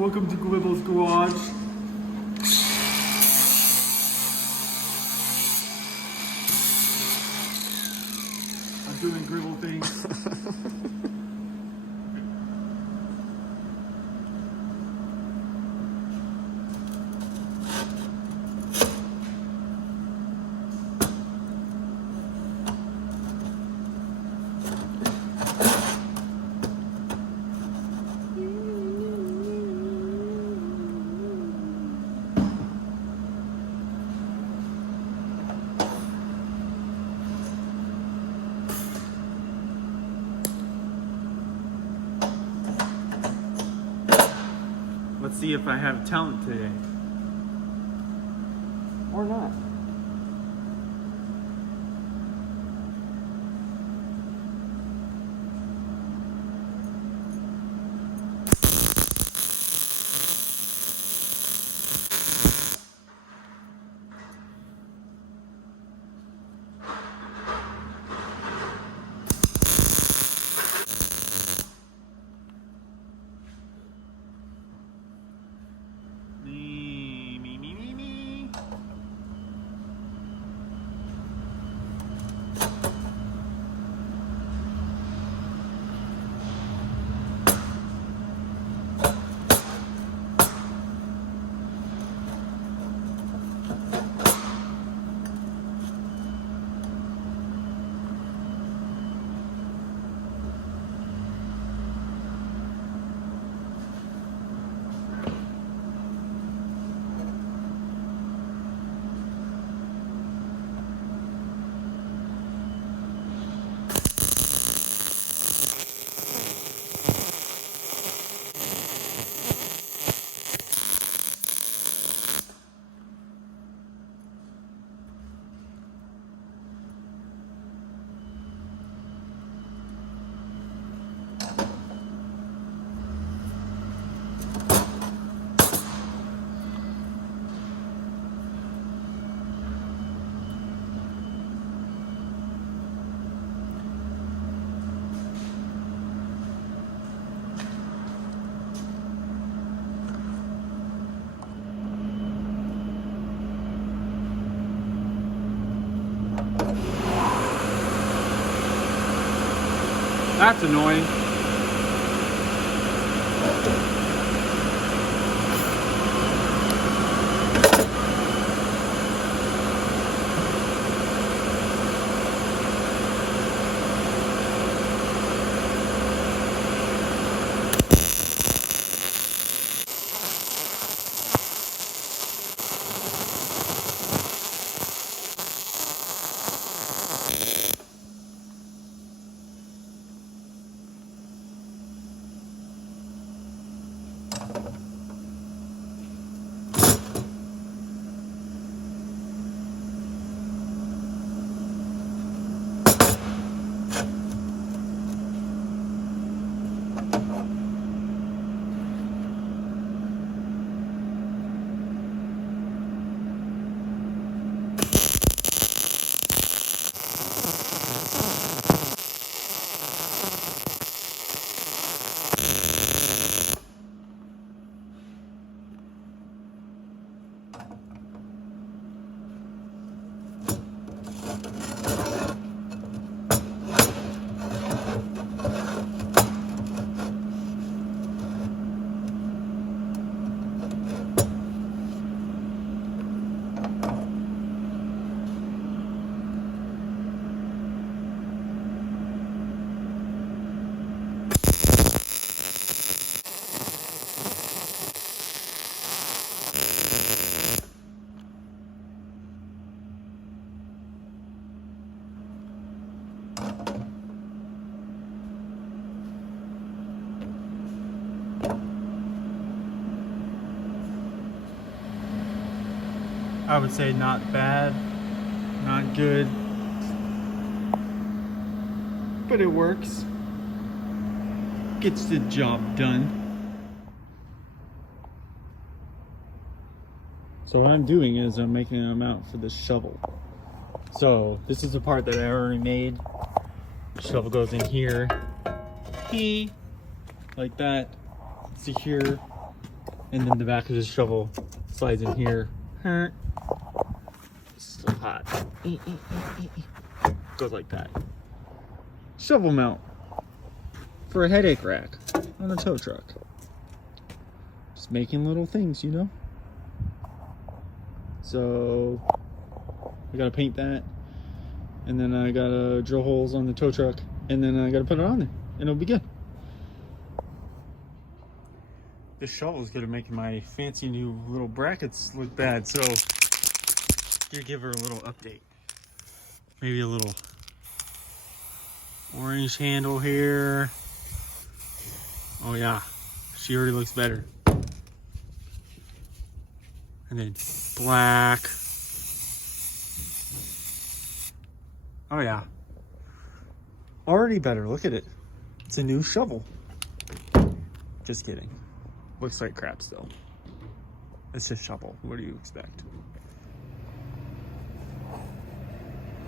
Welcome to Glibble's Garage. I'm doing Gribble things. Let's see if I have talent today. Or not. Me. That's annoying. I would say not bad, not good, but it works. Gets the job done. So what I'm doing is I'm making a mount for the shovel. So this is the part that I already made. The shovel goes in here, like that. See here, And then the back of the shovel slides in here. Still hot. Goes like that. Shovel mount for a headache rack on a tow truck. Just making little things, you know? So I gotta paint that, and then I gotta drill holes on the tow truck, and then I gotta put it on there, and it'll be good. This shovel is gonna make my fancy new little brackets look bad, so gonna give her a little update. Maybe a little orange handle here. Oh yeah, she already looks better. And then black. Oh yeah, already better. Look at it. It's a new shovel. Just kidding. Looks like crap still. It's a shovel. What do you expect?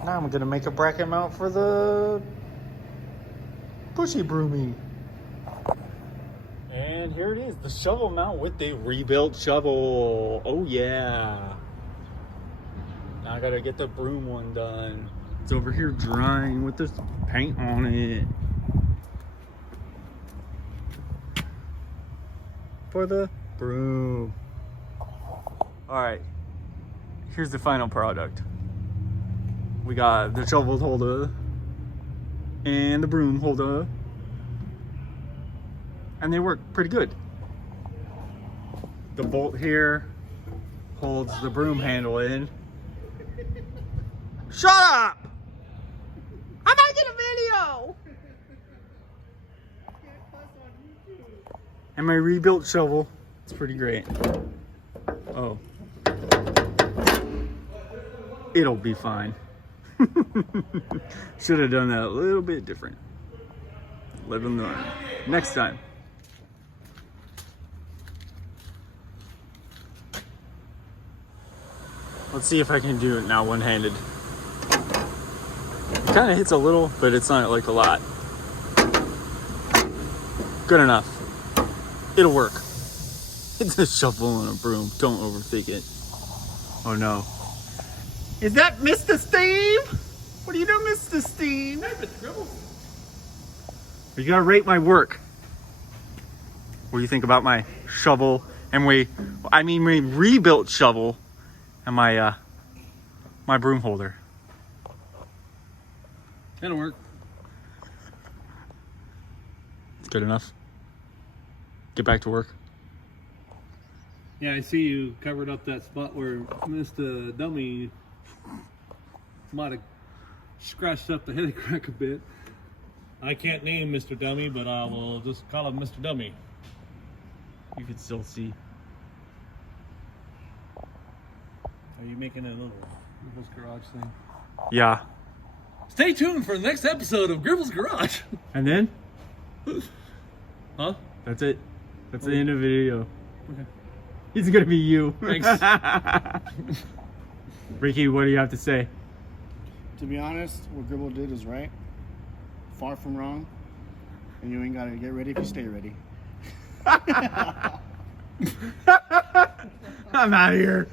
Now I'm gonna make a bracket mount for the pushy broomy. And here it is, the shovel mount with the rebuilt shovel. Oh yeah. Now I gotta get the broom one done. It's over here drying with this paint on it. For the broom. All right, here's the final product. We got the shovel holder and the broom holder, and they work pretty good. The bolt here holds the broom handle in. Shut up! I'm making a video! And my rebuilt shovel, it's pretty great. Oh. It'll be fine. Should have done that a little bit different. Live and learn. Next time. Let's see if I can do it now one-handed. It kind of hits a little, but it's not like a lot. Good enough. It'll work. It's a shovel and a broom. Don't overthink it. Oh no. Is that Mr. Steve? What do you do, Mr. Steve? You gotta rate my work. What do you think about my shovel and my rebuilt shovel and my my broom holder? That'll work. It's good enough. Get back to work. Yeah, I see you covered up that spot where Mr. Dummy might have scratched up the headache rack a bit. I can't name Mr. Dummy, but I will just call him Mr. Dummy. You can still see. Are you making a little Gribble's Garage thing? Yeah. Stay tuned for the next episode of Gribble's Garage. And then? Huh? That's it. That's the end of the video. Okay. It's gonna be you. Thanks. Ricky, what do you have to say? To be honest, what Gribble did is right. Far from wrong. And you ain't gotta get ready if you stay ready. I'm out of here.